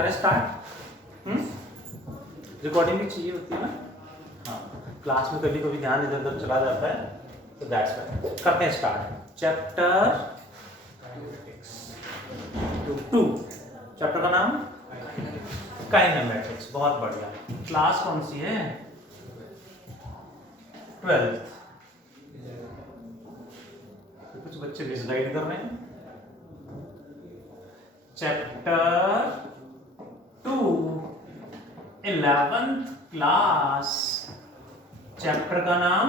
करें start? Recording भी चाहिए होती है ना? हाँ, क्लास में कभी कभी ध्यान इधर उधर चला जाता है, तो दैट्स व्हाई। करते हैं स्टार्ट। चैप्टर 2। चैप्टर का नाम काइनेमैटिक्स। बहुत बढ़िया। क्लास कौन सी है? 12th। कुछ बच्चे विजुलाइज कर रहे हैं। Chapter 2 11th class. चैप्टर का नाम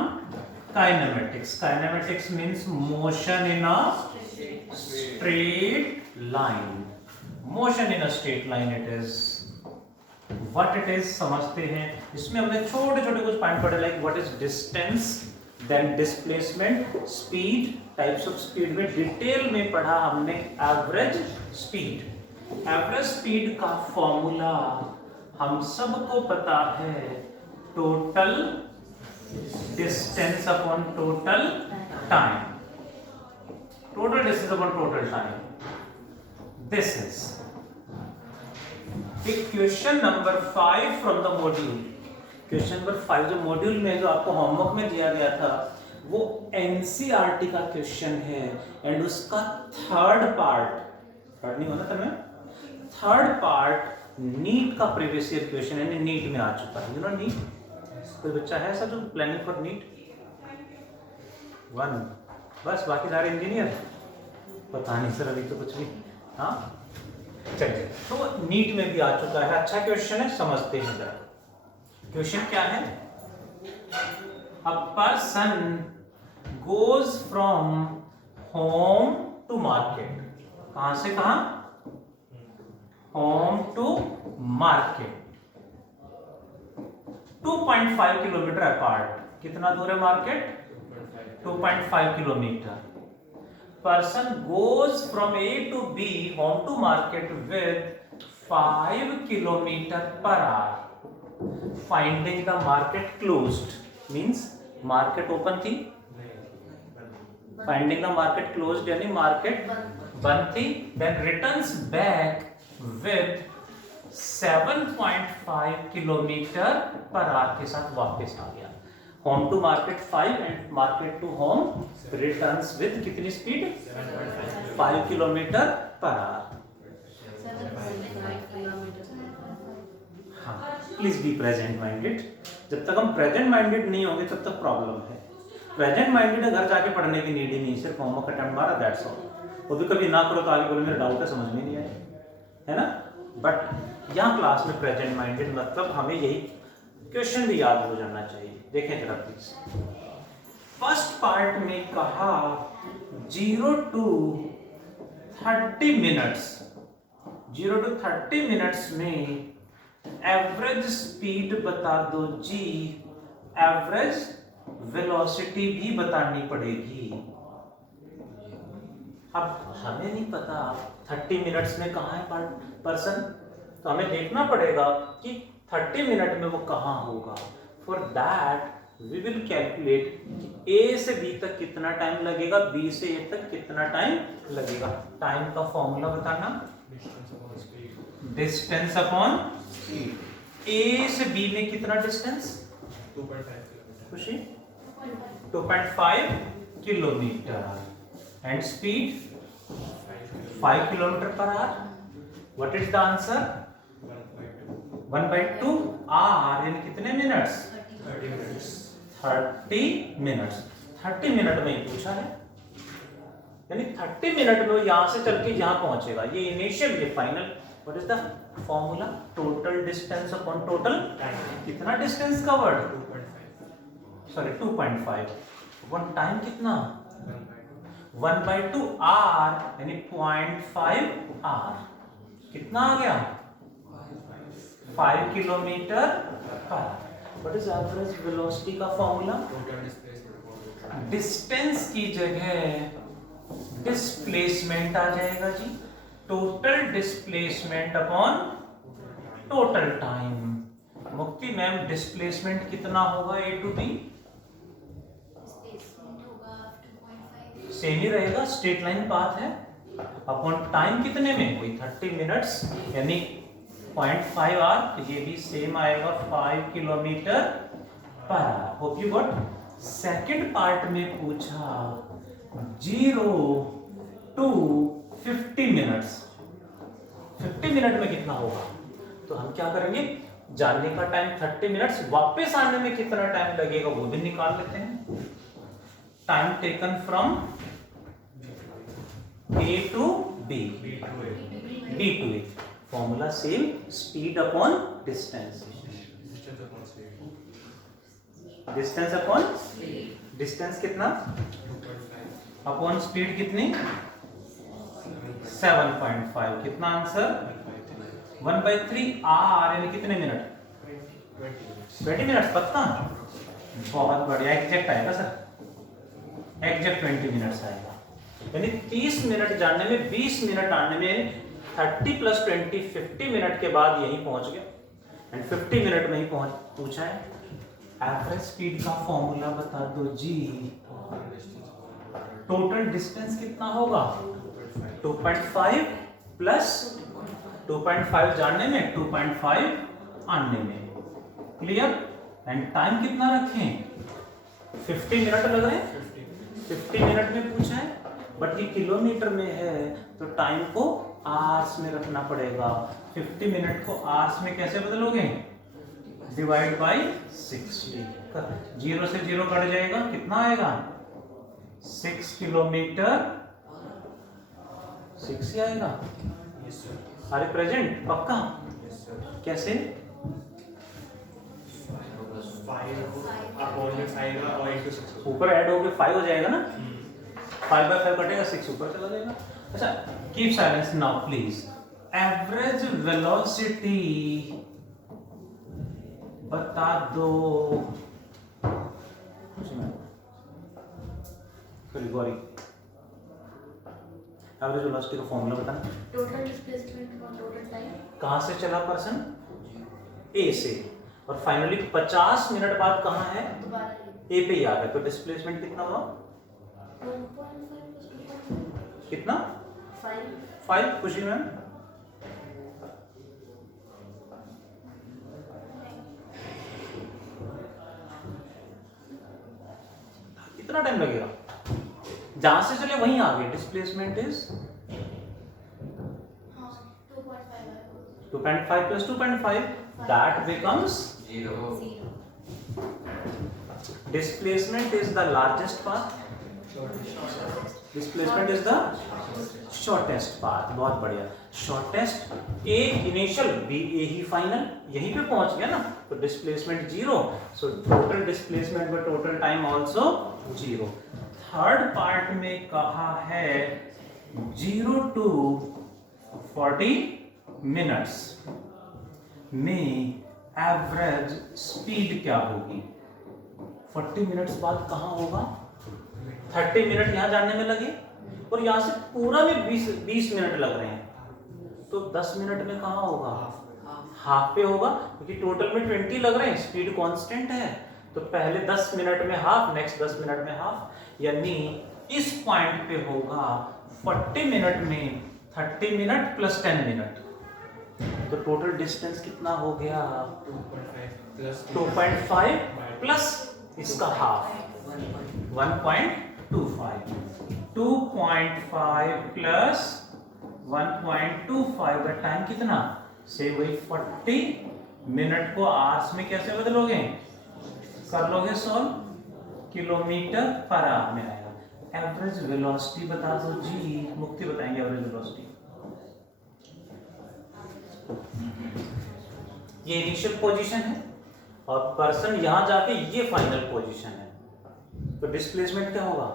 kinematics. Kinematics means motion in a straight line. Motion in a straight line it is. What it is समझते हैं। इसमें हमने छोटे छोटे कुछ पॉइंट पढ़े, like what is distance, then displacement, speed, types of speed में डिटेल में पढ़ा हमने एवरेज स्पीड। एवरेज स्पीड का फॉर्मूला हम सबको पता है, total distance upon total time. Total distance upon total time. This is question number 5 from the module. Question number 5 जो मॉड्यूल में जो आपको होमवर्क में दिया गया था, वो एनसीईआरटी का क्वेश्चन है एंड उसका थर्ड नहीं होना था मैं, थर्ड पार्ट नीट का प्रीवियस ईयर क्वेश्चन है, नीट में आ चुका है। यू नो नीट, कोई बच्चा है ऐसा जो प्लानिंग फॉर नीट? 1 बस, बाकी सारे इंजीनियर? पता नहीं सर, अभी तो कुछ भी। हाँ चलिए, तो नीट में भी आ चुका है। अच्छा क्वेश्चन है, समझते हैं जरा। क्वेश्चन क्या है? A person goes from home to market. कहां से कहां? Home to market. 2.5 kilometre apart. कितना दूर है market? 2.5 kilometre. Person goes from A to B, home to market with 5 kilometer per hour. Finding the market closed means market open थी। Finding the market closed यानी market बंद थी। Then returns back with 7.5 kilometre per hour के साथ वापस आ गया। Home to market 5 and market to home returns with कितनी स्पीड? 5 kilometre per hour. हाँ, प्लीज बी प्रेजेंट माइंडेड। जब तक हम प्रेजेंट माइंडेड नहीं होंगे तब तक प्रॉब्लम है। प्रेजेंट माइंडेड है, घर जाके पढ़ने की नीड ही नहीं, सिर्फ होमवर्क अटेम्प्ट मारा, दैट्स ऑल। वो भी कभी ना करो तो आगे बोलो मेरा डाउट है, समझ में नहीं आया, है ना? बट यहाँ क्लास में प्रेजेंट माइंडेड मतलब हमें यही क्वेश्चन भी याद हो जाना चाहिए। देखें जरा प्लीज। फर्स्ट पार्ट में कहा 0 to 30 मिनट्स। 0 to 30 मिनट्स में एवरेज स्पीड बता दो जी, एवरेज वेलोसिटी भी बतानी पड़ेगी। अब हमें नहीं पता 30 मिनट्स में कहाँ है पर्सन, तो हमें देखना पड़ेगा कि 30 मिनट में वो कहाँ होगा। For that we will calculate A से बी तक कितना टाइम लगेगा, बी से ए तक कितना टाइम लगेगा। टाइम का फॉर्मूला बताना, डिस्टेंस अपॉन स्पीड। ए से बी में कितना distance? 2.5 kilometre and speed 5 kilometre per hour. What is the answer? 1/2 or यानी कितने मिनट्स? 30 मिनट्स। 30 मिनट में ही पूछा है, यानी 30 मिनट में वो यहां से चल के यहां पहुंचेगा। ये इनिशियल, ये final. What is the formula? Total distance upon total कितना distance covered? Sorry 2.5 one time कितना? 1/2 आर यानी 0.5 आर। कितना आ गया? 5 किलोमीटर पर। व्हाट इज एवरेज वेलोसिटी का फॉर्मूला? डिस्टेंस की जगह डिस्प्लेसमेंट आ जाएगा जी। Total displacement upon total time. Mukti ma'am, displacement कितना होगा ए टू बी? सेम ही रहेगा, स्ट्रेट लाइन पाथ है। अपॉन टाइम कितने में? वही 30 मिनट्स यानी 0.5 आर, तो ये भी सेम आएगा 5 kilometre per our. Hope you got. Second part में पूछा 0 to 50 मिनट्स, 50 मिनट में कितना होगा। तो हम क्या करेंगे, जाने का टाइम 30 मिनट्स, वापस आने में कितना टाइम लगेगा वो भी निकाल लेते हैं। Time taken from A to B, B to A। Formula same, speed upon distance, distance upon distance कितना अपॉन स्पीड कितनी 7.5, कितना आंसर 1/3 आर, यानी कितने मिनट 20 मिनट। पक्का, बहुत बढ़िया, एग्जैक्ट आएगा सर, एग्जैक्ट 20 मिनट्स आएगा। यानी 30 मिनट जाने में 20 मिनट आने में, 30 + 20 50 मिनट के बाद यहीं पहुंच गया, एंड 50 मिनट में ही पूछा है। एवरेज स्पीड का फॉर्मूला बता दो जी। टोटल डिस्टेंस कितना होगा 2.5 प्लस 2.5 जाने में 2.5 आने में। क्लियर। एंड टाइम कितना रखें 50 मिनट लग रहे हैं, 50 मिनट में पूछा है, बट ये किलोमीटर में है तो टाइम को आवर्स में रखना पड़ेगा। 50 मिनट को आवर्स में कैसे बदलोगे, डिवाइड बाय 60। 0 से 0 कट जाएगा, कितना आएगा 6 किलोमीटर, 6 ही आएगा। अरे प्रेजेंट पक्का, कैसे 5 ऊपर ऐड हो गया 5 हो जाएगा ना, 5/5 कटेगा, 6 ऊपर चला जाएगा। अच्छा, keep silence now please. Average velocity बता दो। गौरी, एवरेज वेलोसिटी का फॉर्मूला बताना। टोटल डिस्प्लेसमेंट और टोटल टाइम। कहां से चला पर्सन, ए से, और फाइनली 50 मिनट बाद कहां है, दोबारा ए पे ही आ गया, तो डिस्प्लेसमेंट कितना हुआ 1.5 कितना 5 5। खुशी मैम, कितना टाइम लगेगा, जहां से चले वहीं आ गए। Displacement is 2.5 plus 2.5, that becomes 0. displacement is the largest path, displacement is the shortest path। बहुत बढ़िया, shortest a initial b a he final, यहीं पे पहुंच गया ना, तो displacement 0, so total displacement by total time also 0। Third part में कहा है 0 to 40 मिनट्स में एवरेज स्पीड क्या होगी। 40 मिनट्स बाद कहां होगा, 30 मिनट यहां जाने में लगे, और यहां से पूरा में 20 मिनट लग रहे हैं, तो 10 मिनट में कहां होगा, हाफ पे होगा, क्योंकि टोटल में 20 लग रहे हैं, स्पीड कांस्टेंट है, तो पहले 10 मिनट में हाफ, नेक्स्ट 10 मिनट में हाफ, यानी इस पॉइंट पे होगा 40 मिनट में 30 मिनट प्लस 10 मिनट, तो टोटल डिस्टेंस कितना हो गया 2.5 प्लस इसका हाफ 1.25, 2.5 प्लस 1.25 का टाइम कितना, से वही 40 मिनट को आवर्स में कैसे बदलोगे, कर लोगे सॉल्व, किलोमीटर पर आवर में आएगा। एवरेज वेलोसिटी बता दो जी, मुक्ति बताएंगे एवरेज वेलोसिटी। ये इनिशियल पोजीशन है और पर्सन यहां जाके ये फाइनल पोजीशन है, तो डिस्प्लेसमेंट क्या होगा,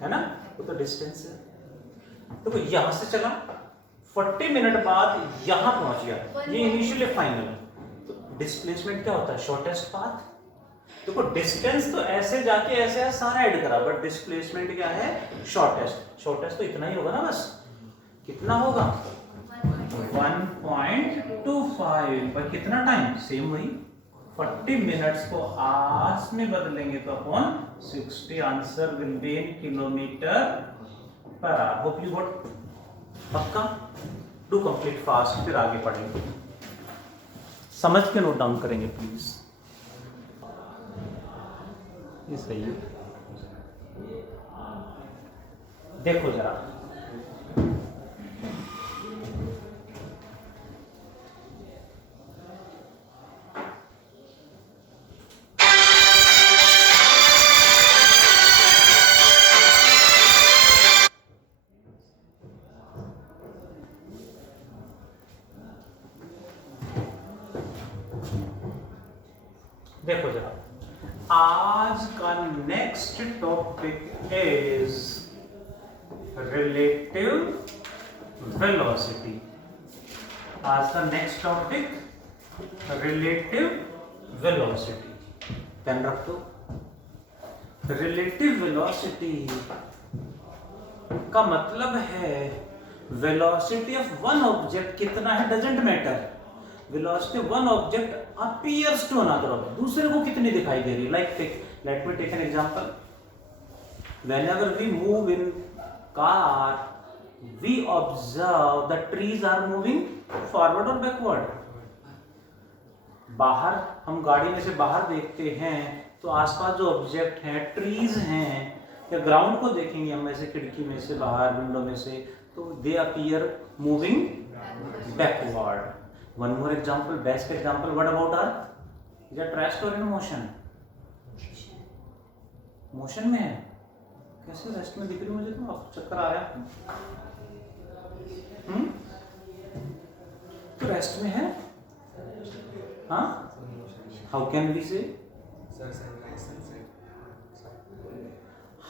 है ना, वो तो डिस्टेंस है। तो यहां से चला 40 मिनट बाद यहां पहुंच गया, ये इनिशियल फाइनल, तो डिस्प्लेसमेंट क्या होता है, शॉर्टेस्ट पाथ। देखो डिस्टेंस तो ऐसे जाके ऐसे सारा ऐड करा, बट डिस्प्लेसमेंट क्या है, शॉर्टेस्ट। शॉर्टेस्ट तो इतना ही होगा ना, बस कितना होगा 1.25 पर कितना टाइम, सेम वही 40 मिनट्स को आवर्स में बदलेंगे तो upon 60, answer will be in kilometre per our. Hope you got. पक्का डू कंप्लीट फास्ट, फिर आगे पढ़ेंगे। समझ के नोट डाउन करेंगे प्लीज। ये सही है, देखो जरा। देखो जरा, आज का next topic is relative velocity. आज का next topic relative velocity. Pen रख दो। रिलेटिव वेलोसिटी का मतलब है वेलोसिटी ऑफ वन ऑब्जेक्ट कितना है doesn't matter. Velocity of one object appears to another object, दूसरे को कितनी दिखाई दे रही है। Like let me take an example. Whenever we move in car, we observe the trees are moving forward or backward. बाहर हम गाड़ी में से बाहर देखते हैं तो आसपास जो ऑब्जेक्ट हैं, ट्रीज हैं, या ग्राउंड को देखेंगे हम ऐसे खिड़की में से बाहर, विंडो में से, तो दे appear moving backward. One more example, best example. What about Earth? Is it rest or in motion? Motion में है। कैसे रेस्ट में दिख रही मुझे तो? आपको चक्कर आ रहा है? तो रेस्ट में है? हाँ? How can we say?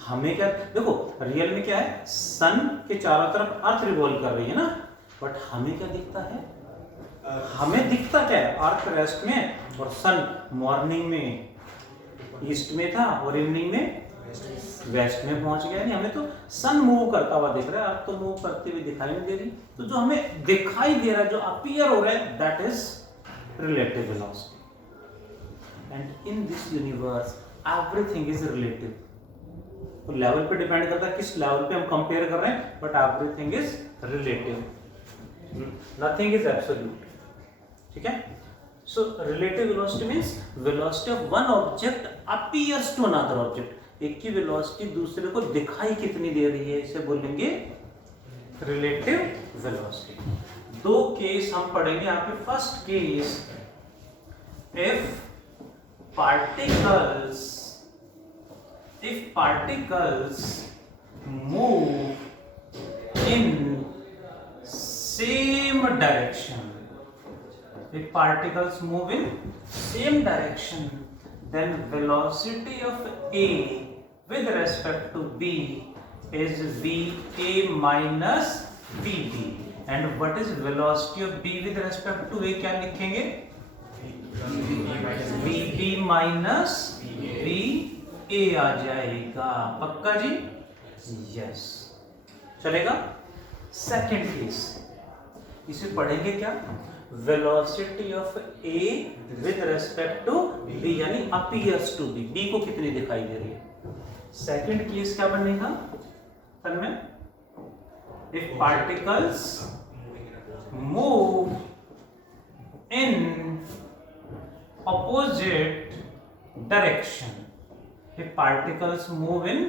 हमें क्या देखो, रियल में क्या है, सन के चारों तरफ अर्थ रिवॉल्व कर रही है ना, बट हमें क्या दिखता है? हमें दिखता क्या है? अर्थ रेस्ट में और सन मॉर्निंग में ईस्ट में था और इवनिंग में वेस्ट में पहुंच गया। नहीं, हमें तो सन मूव करता हुआ दिख रहा है, अर्थ तो मूव करती हुई दिखाई नहीं दे रही। तो जो हमें दिखाई दे रहा है, जो अपीयर हो रहा है, that is relative velocity. And in this universe everything is relative. तो लेवल पे डिपेंड करता है किस लेवल पे हम कंपेयर कर रहे हैं, but everything is relative, nothing is absolute. ठीक है? So relative velocity means velocity of one object appears to another object. एक की वेलोसिटी दूसरे को दिखाई कितनी दे रही है, इसे बोलेंगे रिलेटिव वेलोसिटी। दो केस हम पढ़ेंगे यहाँ पे। First case, if particles move in same direction, if particles move in same direction, then velocity of A with respect to B is VA minus VB. And what is velocity of B with respect to A? क्या लिखेंगे? VB minus VA आ जाएगा। पक्का जी? Yes, चलेगा। Second case, इसे पढ़ेंगे क्या? Velocity of A with respect to B, यानी अपीयर्स टू बी, बी को कितनी दिखाई दे रही है। सेकेंड केस क्या बनेगा में? If particles move in opposite direction, if particles move in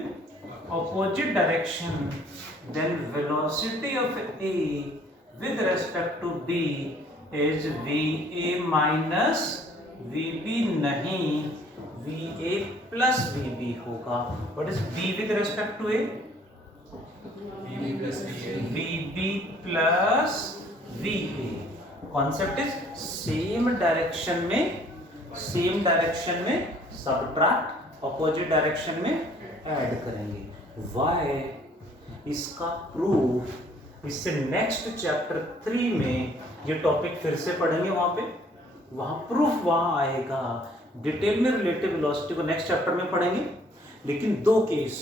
opposite direction, then velocity of A with respect to B is VA minus VB, नहीं, VA plus VB होगा। What is B with respect to A? VB plus VA। Concept is same direction में subtract, opposite direction में add करेंगे। Why? इसका proof इससे next chapter 3 में ये topic फिर से पढ़ेंगे, वहां प्रूफ वहां आएगा। डिटेल में रिलेटिव वेलोसिटी को नेक्स्ट चैप्टर में पढ़ेंगे, लेकिन दो case,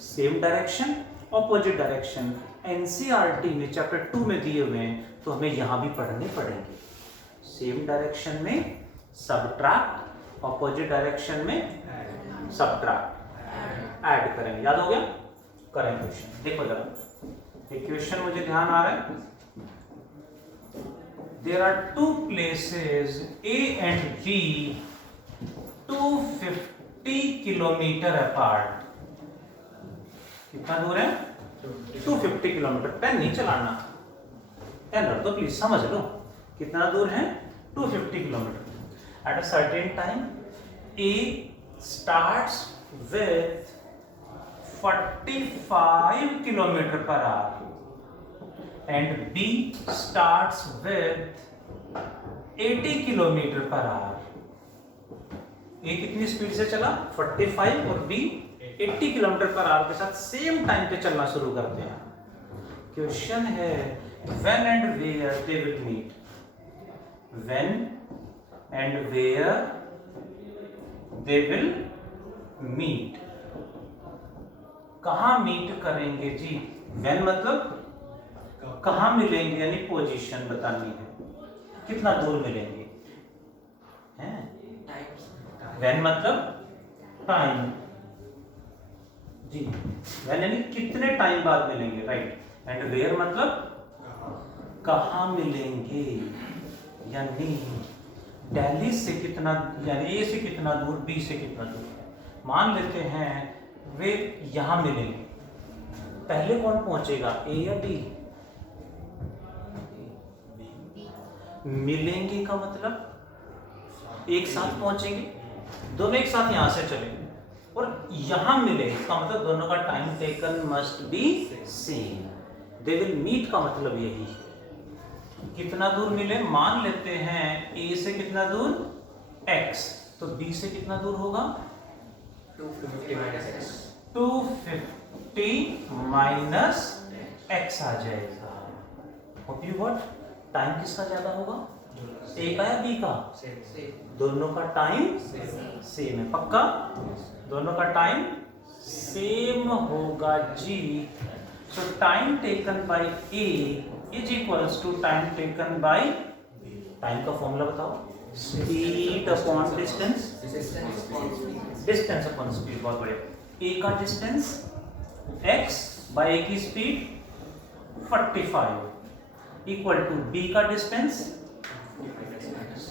same direction, opposite direction, NCERT में चैप्टर 2 में दिए हुए हैं, तो हमें यहां भी पढ़ने पड़ेंगे। सेम डायरेक्शन में सबट्रैक्ट, ऑपोजिट डायरेक्शन में सबट्रैक्ट, ऐड करेंगे। याद हो गया? करें क्वेश्चन। देखो जरा, एक क्वेश्चन मुझे ध्यान आ रहा है। there are two places A and B 250 kilometre apart. कितना दूर है? 250 किलोमीटर। पेन नहीं चलाना, पेन रख दो प्लीज, समझ लो कितना दूर है? 250 kilometre. At a certain time A starts with 45 kilometre per our and B starts with 80 kilometre per our. A कितनी स्पीड से चला? 45 और B 80 किलोमीटर पर आवर के साथ सेम टाइम पे चलना शुरू करते हैं। क्वेश्चन है when and where they will meet। when and where they will meet, कहां मीट करेंगे जी? when मतलब कहां मिलेंगे, यानी पोजीशन बतानी है, कितना दूर मिलेंगे हैं? when मतलब टाइम जी, when यानी कितने टाइम बाद मिलेंगे, राइट। एंड where मतलब कहां मिलेंगे, यानी दिल्ली से कितना, यानी ए से कितना दूर, बी से कितना दूर है। मान लेते हैं वे यहां मिलेंगे, पहले कौन पहुंचेगा, ए या बी? मिलेंगे का मतलब एक साथ पहुंचेंगे, दोनों एक साथ यहां से चलेंगे और यहां मिले, इसका मतलब दोनों का time taken must be same. They will meet का मतलब यही है। कितना दूर मिले? मान लेते हैं ए से कितना दूर, x, तो b से कितना दूर होगा, 250 माइनस x आ जाएगा। Hope you got. टाइम किसका ज्यादा होगा, ए का या बी का? दोनों का टाइम सेम है, पक्का? दोनों का टाइम सेम होगा जी। So time taken by A is equals to time taken by, time का फॉर्मूला बताओ, speed upon distance, distance upon speed. बहुत बढ़िया। ए का डिस्टेंस x बाय ए की स्पीड 45 इक्वल टू बी का distance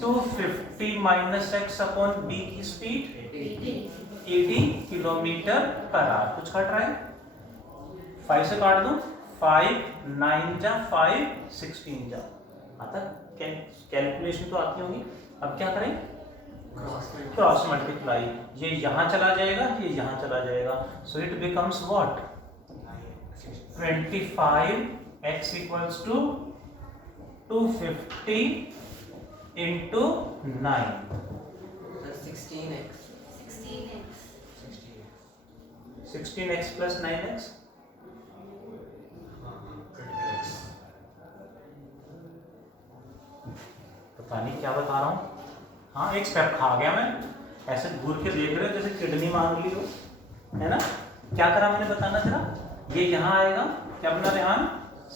250 minus x upon B की speed 80 kilometre per hour. कुछ cut रहा है? 5 से काट दो, 5 9 जा 5 16 जा। आता कैलकुलेशन तो आती होगी। अब क्या करें, क्रॉस मल्टीप्लाई। ये यहां चला जाएगा, ये यहां चला जाएगा, so it becomes what, 25x equals to 250 into 9, 16x 16x plus 9x, पता नहीं क्या बता रहा हूँ। हाँ, एक स्टेप खा गया मैं, ऐसे घूर के देख रहे हो जैसे किडनी मांग ली हो, है ना? क्या करा मैंने, बताना जरा। ये यहाँ आएगा, क्या बना Rehan,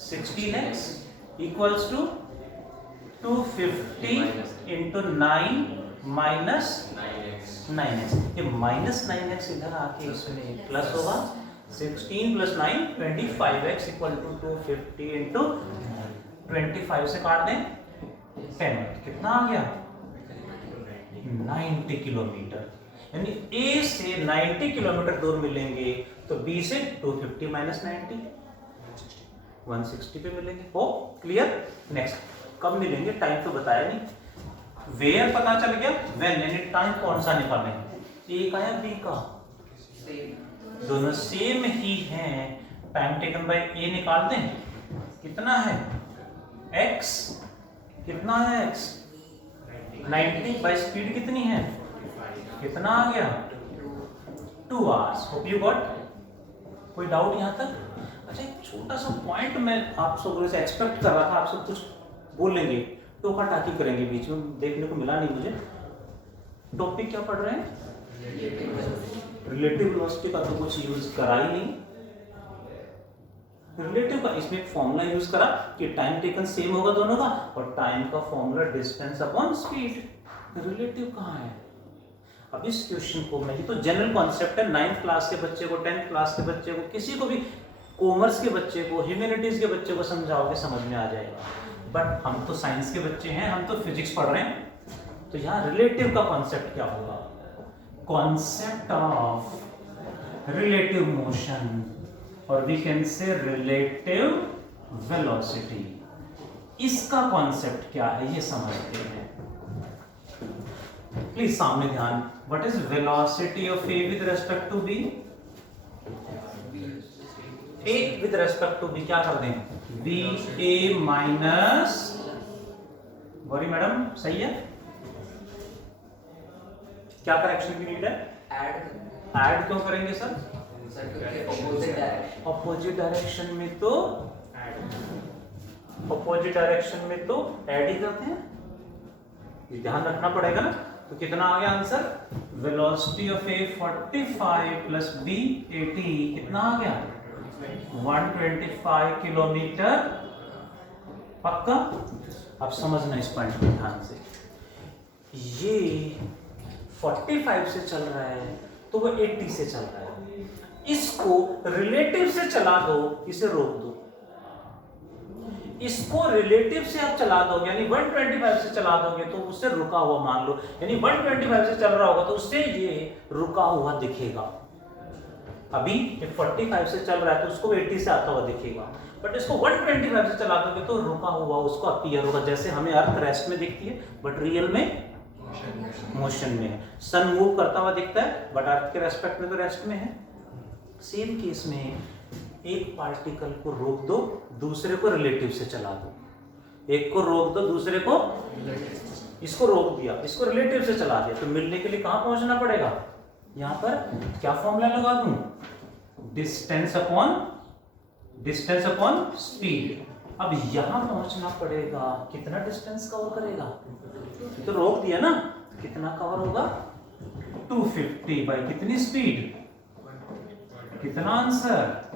16x equals to 250 into 9 minus 9x। ये माइनस 9x इधर आके इसमें प्लस होगा, 16 plus 9 25x equal to 250 into 25 से काट दें 10, कितना आ गया, 90 किलोमीटर। यानी A से 90 किलोमीटर दूर मिलेंगे, तो B से 250 माइनस 90 160 पे मिलेंगे। हो क्लियर? नेक्स्ट, कब मिलेंगे, टाइम तो बताया नहीं। वेयर पता चल गया, व्हेन यानी टाइम कौन सा निकालें, A का या B का? दोनों सेम ही हैं। टाइम टेकन बाय A निकाल दें, कितना है x, कितना है x 90 बाय स्पीड कितनी है, कितना आ गया 2 hours। Hope you got. कोई डाउट यहाँ तक? अच्छा, एक छोटा सा पॉइंट मैं आप सब से एक्सपेक्ट कर रहा था, आप सब कुछ बोलेंगे, टोका टाकी करेंगे, बीच में देखने को मिला नहीं मुझे। टॉपिक क्या पढ़ रहे हैं, रिलेटिव वेलोसिटी का तो कुछ यूज करा ही नहीं। रिलेटिव का इसमें एक फॉर्मूला यूज करा कि टाइम टेकन सेम होगा दोनों का, और टाइम का formula distance upon speed. Relative कहाँ है? अब इस क्वेश्चन को मैं, ये तो जनरल कॉन्सेप्ट है, 9th क्लास के बच्चे को, 10th क्लास के बच्चे को, किसी को भी, कॉमर्स के बच्चे को, ह्यूमैनिटीज के बच्चे को समझाओगे समझ में आ जाएगा। बट हम तो साइंस के बच्चे हैं, हम तो फिजिक्स पढ़ रहे हैं, तो यहाँ रिलेटिव का कॉन्सेप्ट क्या होगा? कॉन्सेप्ट ऑफ रिलेटिव मोशन और we can say relative velocity, इसका कॉन्सेप्ट क्या है ये समझते हैं। प्लीज सामने ध्यान, what is velocity of A with respect to B? A with respect to B क्या कर दें? B A minus, Gauri madam सही है? क्या करेक्शन की नीड है? ऐड क्यों करेंगे सर? अपोजिट डायरेक्शन में तो ऐड ही करते हैं, ये ध्यान रखना पड़ेगा ना। तो कितना आ गया answer? Velocity of A 45 plus B 80, कितना आ गया? 125 किलोमीटर। पक्का? अब समझना इस पॉइंट को ध्यान से, ये 45 से चल रहा है तो वो 80 से चल रहा है, इसको रिलेटिव से चला दो, इसे रोक दो, इसको रिलेटिव से आप चला दोगे यानी 125 से चला दोगे तो उससे रुका हुआ मान लो, यानी 125 से चल रहा होगा तो उससे ये रुका हुआ दिखेगा। अभी 45 से चल रहा है तो उसको 80 से आता हुआ दिखेगा, बट इसको 125 से चला दोगे तो रुका हुआ उसको अपीयर होगा, जैसे हमें अर्थ रेस्ट में दिखती है बट रियल में मोशन में है। सन मूव करता हुआ दिखता है बट अर्थ के रेस्पेक्ट में तो रेस्ट में है। सेम केस में एक पार्टिकल को रोक दो, दूसरे को रिलेटिव से चला दो, एक को रोक दो दूसरे को, इसको रोक दिया इसको रिलेटिव से चला दिया, तो मिलने के लिए कहां पहुंचना पड़ेगा? यहां पर क्या फॉर्मूला लगा दूं? Distance upon speed. अब यहां पहुंचना पड़ेगा, कितना डिस्टेंस कवर करेगा? तो रोक दिया ना, कितना कवर होगा? 250 बाई कितनी स्पीड? कितना आंसर?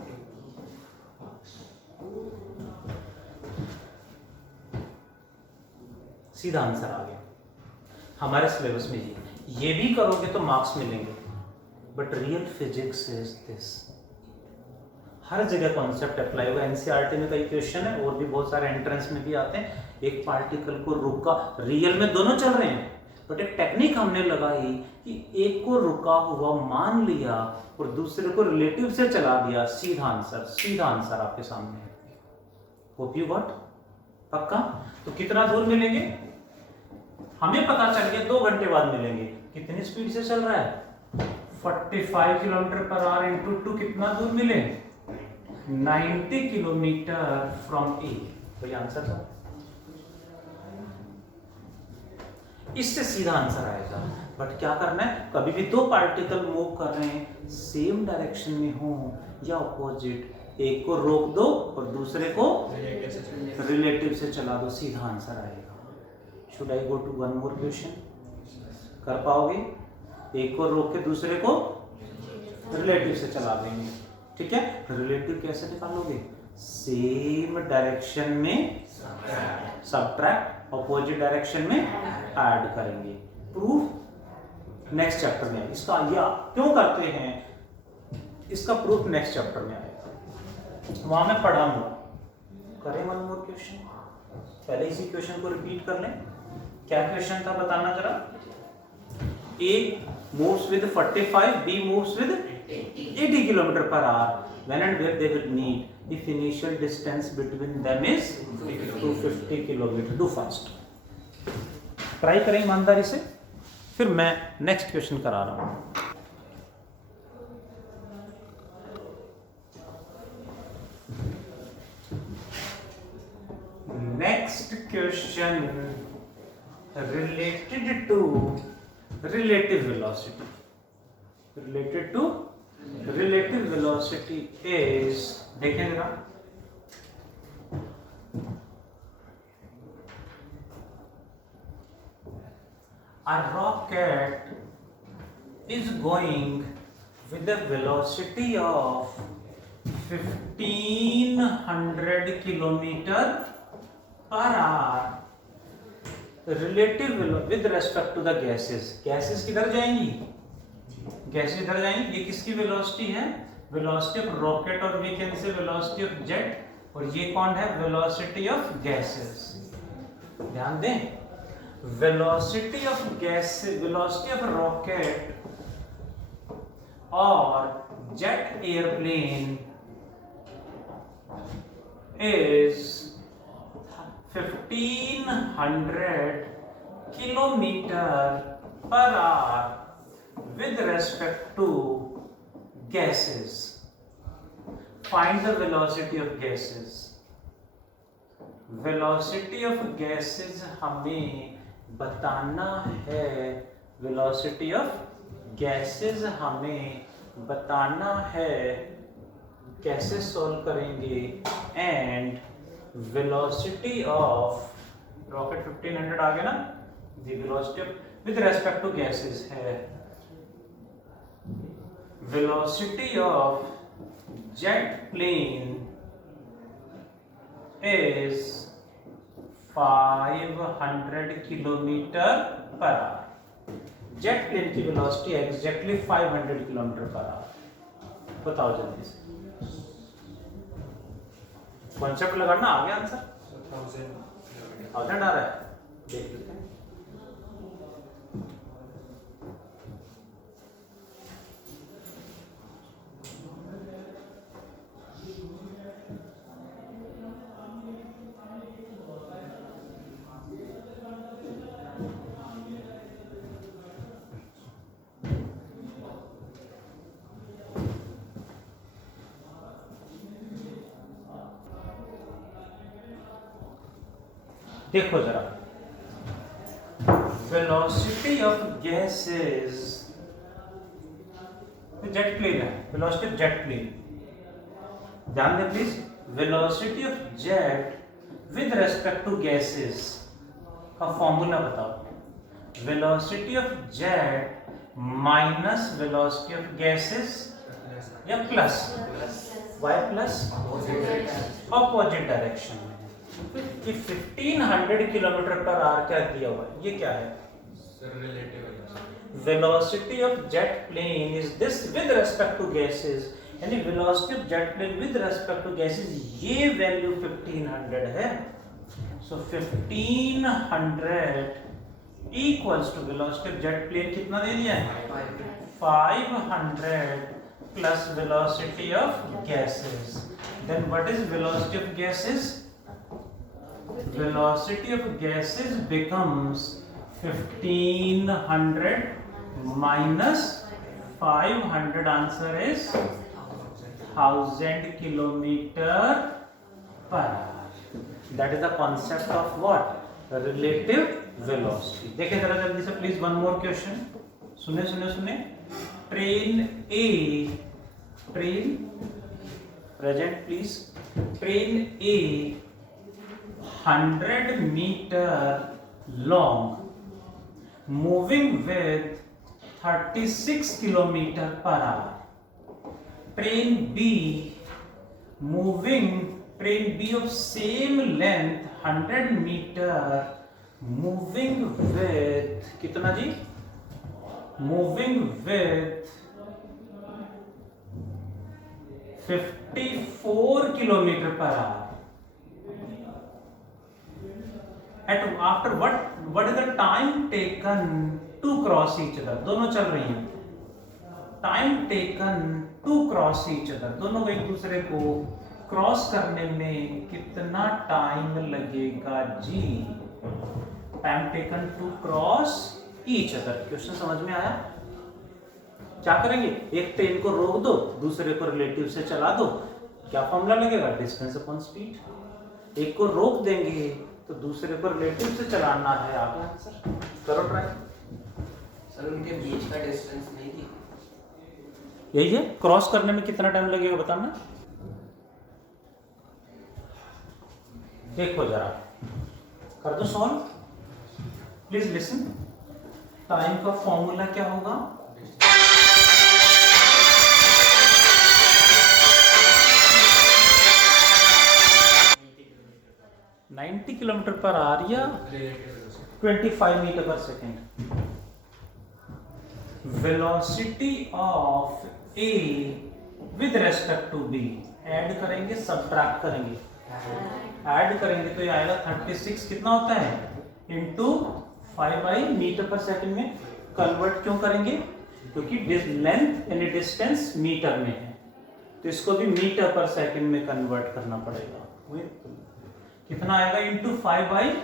सीधा आंसर आ गया हमारे सिलेबस में। ये भी करोगे तो मार्क्स मिलेंगे, but real physics is this. हर जगह कॉन्सेप्ट अप्लाई होगा। एनसीईआरटी में कई क्वेश्चन है और भी बहुत सारे एंट्रेंस में भी आते हैं। एक पार्टिकल को रुका, रियल में दोनों चल रहे हैं, बट एक टेक्निक हमने लगाई कि एक को रुका हुआ मान लिया और दूसरे को रिलेटिव से चला दिया। सीधा आंसर आपके सामने है। Hope you got? पक्का? तो कितना दूर मिलेंगे? हमें पता चल गया 2 घंटे बाद मिलेंगे। कितनी स्पीड से चल रहा है? 45 किलोमीटर पर आवर इंटू 2, कितना दूर मिले? 90 किलोमीटर फ्रॉम ए। कोई आंसर था? इससे सीधा आंसर आएगा। बट क्या करना है, कभी भी 2 पार्टिकल मूव कर रहे हैं, सेम डायरेक्शन में हो या ऑपोजिट, एक को रोक दो और दूसरे को रिलेटिव से चला दो, सीधा आंसर आएगा। Should I go to one more question? कर पाओगे? एक को रोक के दूसरे को रिलेटिव से चला देंगे, ठीक है? रिलेटिव कैसे निकालोगे? सेम डायरेक्शन में सबट्रैक्ट, ऑपोजिट डायरेक्शन में ऐड करेंगे। प्रूफ नेक्स्ट चैप्टर में। इसका या क्यों करते हैं, इसका प्रूफ नेक्स्ट चैप्टर में आएगा, वहां मैं पढ़ाऊंगा। करें वन मोर क्वेश्चन? पहले इसी क्वेश्चन को रिपीट कर लें। क्या क्वेश्चन था बताना जरा। A moves with 45, B moves with 80 km per hour. When and where they will meet if initial distance between them is 250 km. Do fast. Try करें ईमानदारी से, फिर मैं नेक्स्ट क्वेश्चन करा रहा हूं। Next question related to relative velocity. Related to relative velocity is, देखें जरा, a rocket is going with a velocity of 1500 kilometer per hour relative with respect to the gases. Gases किधर जाएंगी? Gases इधर जाएंगी। ये किसकी वेलोसिटी है? Velocity of rocket, और we can say velocity of jet. और ये कौन है? Velocity of gases. ध्यान दें, velocity of gas, velocity of rocket और jet airplane is 1500 kilometer per hour with respect to gases. Find the velocity of gases. Velocity of gases हमें बताना है, velocity of gases हमें बताना है, कैसे सॉल्व करेंगे? एंड वेलोसिटी ऑफ रॉकेट 1500 आ गया ना, the velocity with respect to gases है, velocity of jet plane is 500 kilometre per hour. Jet plane की velocity exactly 500 kilometre per hour. बताओ जल्दी से, कॉन्सेप्ट लगाना आ गया आंसर? 1000 आ रहा है, देख लेते हैं। देखो जरा, velocity of gases, jet plane है, वेलोसिटी ऑफ जेट प्लेन, ध्यान दें please, velocity of jet with respect to gases का फॉर्मूला बताओ। Velocity of jet minus velocity of gases या plus, why plus opposite direction में। कि 1500 किलोमीटर पर आवर क्या दिया हुआ है, ये क्या है? Velocity of jet plane is this with respect to gases, यानी velocity of jet plane with respect to gases, ये वैल्यू 1500 है। So 1500 equals to velocity of jet plane कितना दे दिया है? 500 plus velocity of gases. Then what is velocity of gases? Velocity of gases becomes 1500 minus 500. Answer is 1000 kilometer per hour. That is the concept of what? Relative velocity. देखें जरा जल्दी से please, one more question. सुने सुने सुने, train A, train present please, train A 100 meter long, moving with 36 kilometer per hour. Train B moving, train B of same length 100 meter, moving with कितना जी? Moving with 54 kilometer per hour. After what is the time taken to cross each other? दोनों चल रही हैं, time taken to cross each other, दोनों को एक दूसरे को क्रॉस करने में कितना टाइम लगेगा जी? Time taken to cross each other. Question समझ में आया? क्या करेंगे? एक ट्रेन को रोक दो, दूसरे को रिलेटिव से चला दो, क्या फॉर्मूला लगेगा? Distance upon speed. एक को रोक देंगे तो दूसरे को रिलेटिव से चलाना है। आप आंसर करो ट्राई। सर उनके बीच का डिस्टेंस नहीं थी, यही है, क्रॉस करने में कितना टाइम लगेगा बताना। देखो जरा, कर दो सॉल्व, प्लीज लिसन। टाइम का फॉर्मूला क्या होगा? $90 किलोमीटर पर आवर या 25 metre per second. Velocity of A with respect to B, add करेंगे, सब्ट्रैक्ट करेंगे, ऐड करेंगे तो ये आएगा 36 कितना होता है इंटू 5/मीटर/सेकंड में कन्वर्ट क्यों करेंगे क्योंकि लेंथ यानी डिस्टेंस मीटर में है तो इसको भी मीटर/सेकंड में कन्वर्ट करना पड़ेगा। कितना आएगा इंटू 5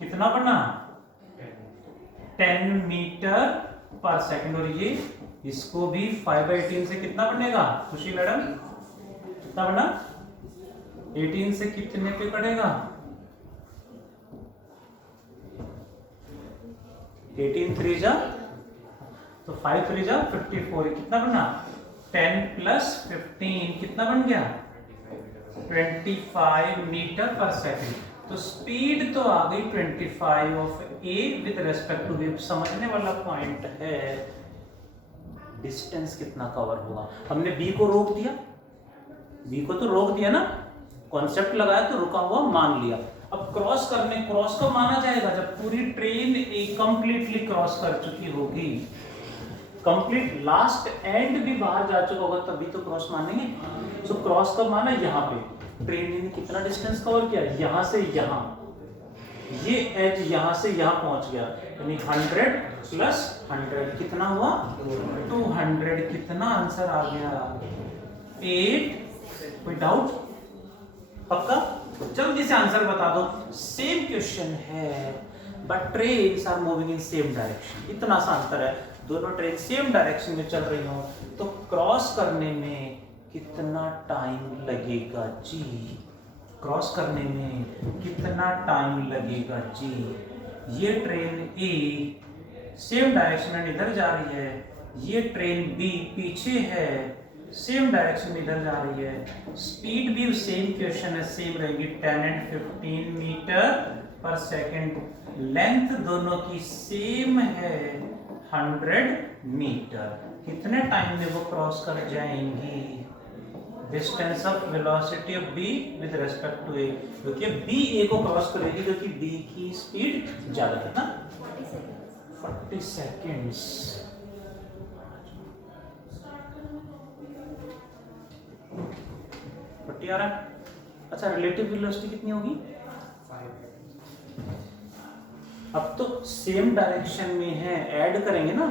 कितना बना 10 मीटर/सेकंड और ये इसको भी 5/18 से कितना बनेगा खुशी मैडम कितना बना 18 से कितने पे कटेगा 18 3 जा तो 5 3 जा 54 कितना बना 10 + 15 कितना बन गया 25 मीटर/सेकंड। तो स्पीड तो आ गई 25 of A with respect to B. समझने वाला पॉइंट है डिस्टेंस कितना कवर हुआ। हमने बी को रोक दिया बी को तो रोक दिया ना कॉन्सेप्ट लगाया तो रुका हुआ मान लिया। अब क्रॉस कब माना जाएगा जब पूरी ट्रेन कंप्लीटली क्रॉस कर चुकी होगी कंप्लीट लास्ट एंड भी बाहर जा चुका होगा तभी तो क्रॉस मानेंगे। सो क्रॉस कब माना यहाँ पे ट्रेन ने कितना डिस्टेंस कवर किया यहाँ से यहाँ ये एज यहाँ से यहाँ पहुंच गया यानी 100 + 100 कितना हुआ 200 कितना आंसर आ गया 8। कोई डाउट पक्का जल्दी से आंसर बता दो। सेम क्वेश्चन है but trains are moving in same direction इतना सा अंतर है दोनों ट्रेन सेम डायरेक्शन में चल रही हो तो क्रॉस करने में कितना टाइम लगेगा जी क्रॉस करने में कितना टाइम लगेगा जी। ये ट्रेन ए सेम डायरेक्शन में इधर जा रही है ये ट्रेन बी पीछे है सेम डायरेक्शन में इधर जा रही है स्पीड भी सेम क्वेश्चन है सेम रहेगी 10 and 15 मीटर/सेकंड लेंथ दोनों की सेम है 100 मीटर। कितने टाइम में वो क्रॉस कर जाएंगी distance of velocity of B with respect to A क्योंकि बी ए को क्रॉस करेगी क्योंकि बी की स्पीड ज्यादा है ना 40 सेकेंड्स। पट्टी आ रहा है। अच्छा रिलेटिव वेलोसिटी कितनी होगी अब तो सेम डायरेक्शन में है ऐड करेंगे ना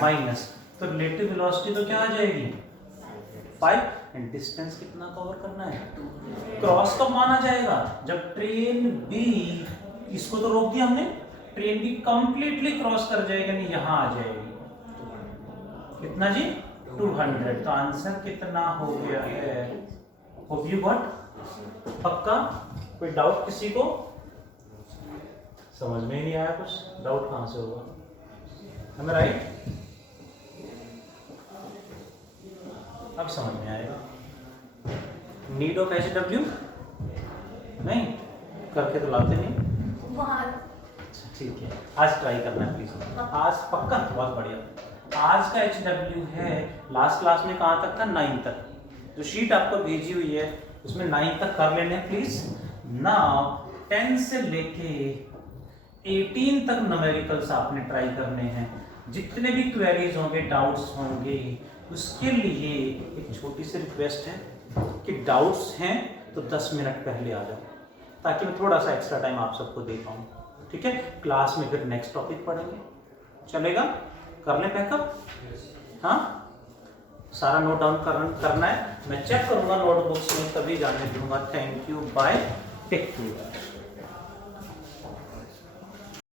माइनस तो रिलेटिव वेलोसिटी तो क्या आ जाएगी 5 एंड डिस्टेंस कितना कवर करना है क्रॉस कब माना जाएगा जब ट्रेन बी इसको तो रोक दिया हमने ट्रेन बी कंप्लीटली क्रॉस कर जाएगा नहीं यहाँ आ जाएगी कितना जी 200। तो आंसर कितना हो गया है होप यू गॉट पक्का। कोई डाउट किसी को समझ में ही नहीं आया कुछ डाउट कहां से होगा हमें राइट अब समझ में आएगा। नीड ऑफ HW नहीं करके तो लाते नहीं अच्छा ठीक है आज ट्राई करना है प्लीज आज पक्का बहुत बढ़िया। आज का HW है लास्ट क्लास में कहाँ तक था 9 तक जो शीट आपको भेजी हुई है उसमें 9 तक कर लेने प्लीज। नाउ 10 से लेके 18 तक न्यूमेरिकल्स आपने ट्राई करने हैं जितने भी क्वेरीज होंगे डाउट्स होंगे उसके लिए एक छोटी सी रिक्वेस्ट है कि डाउट्स हैं तो 10 मिनट पहले आ जाओ ताकि मैं थोड़ा सा एक्स्ट्रा टाइम आप सबको दे पाऊँ ठीक है। क्लास में फिर नेक्स्ट टॉपिक पढ़ेंगे चलेगा कर ले पैकअप हाँ सारा नोट डाउन करना है मैं चेक करूंगा नोटबुक्स में तभी जाने दूंगा। Thank you bye take care.